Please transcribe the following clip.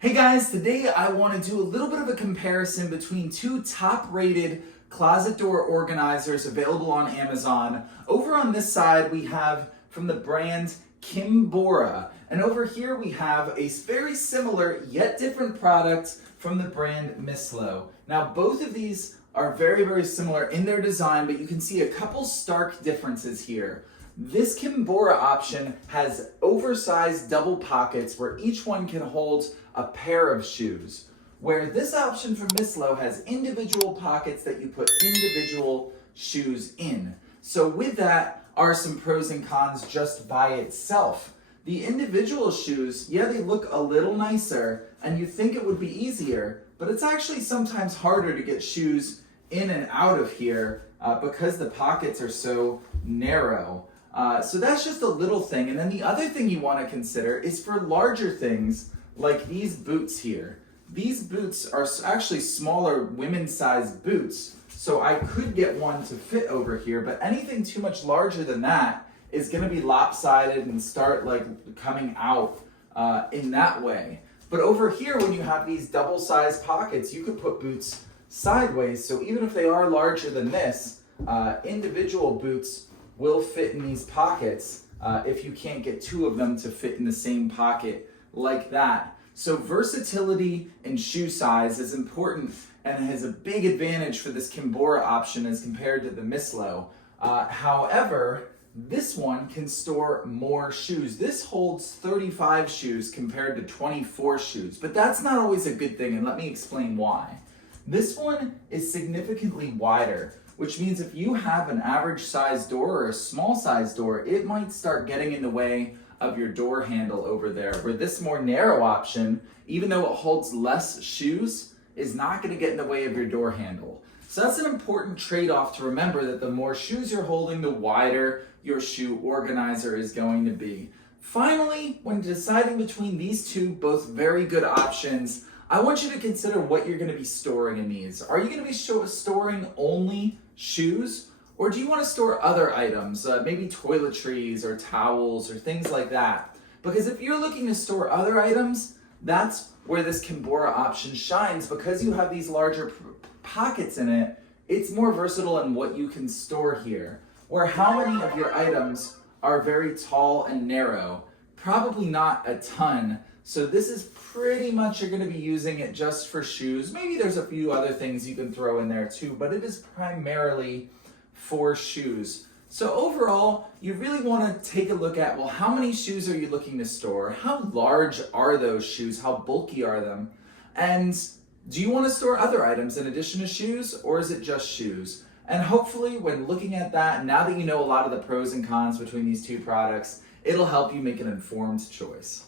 Hey guys, today I want to do a little bit of a comparison between two top-rated closet door organizers available on Amazon. Over on this side we have from the brand KIMBORA, and over here we have a very similar yet different product from the brand MISSLO. Now both of these are very similar in their design, but you can see a couple stark differences here. This KIMBORA option has oversized double pockets where each one can hold a pair of shoes, where this option from MISSLO has individual pockets that you put individual shoes in. So with that are some pros and cons just by itself. The individual shoes, yeah, they look a little nicer and you think it would be easier, but it's actually sometimes harder to get shoes in and out of here because the pockets are so narrow. So that's just a little thing. And then the other thing you want to consider is for larger things like these boots here. These boots are actually smaller women's sized boots, so I could get one to fit over here, but anything too much larger than that is going to be lopsided and start like coming out in that way. But over here, when you have these double sized pockets, you could put boots sideways, so even if they are larger than this, individual boots will fit in these pockets if you can't get two of them to fit in the same pocket like that. So versatility in shoe size is important and has a big advantage for this KIMBORA option as compared to the MISSLO. However, this one can store more shoes. This holds 35 shoes compared to 24 shoes, but that's not always a good thing, and let me explain why. This one is significantly wider, which means if you have an average size door or a small size door, it might start getting in the way of your door handle over there, where this more narrow option, even though it holds less shoes, is not going to get in the way of your door handle. So that's an important trade-off to remember, that the more shoes you're holding, the wider your shoe organizer is going to be. Finally, when deciding between these two, both very good options, I want you to consider what you're going to be storing in these. Are you going to be storing only shoes? Or do you want to store other items, maybe toiletries or towels or things like that? Because if you're looking to store other items, that's where this KIMBORA option shines. Because you have these larger pockets in it, it's more versatile in what you can store here. Where how many of your items are very tall and narrow? Probably not a ton. So this is pretty much, you're going to be using it just for shoes. Maybe there's a few other things you can throw in there too, but it is primarily for shoes. So overall, you really want to take a look at, well, how many shoes are you looking to store? How large are those shoes? How bulky are them? And do you want to store other items in addition to shoes, or is it just shoes? And hopefully when looking at that, now that you know a lot of the pros and cons between these two products, it'll help you make an informed choice.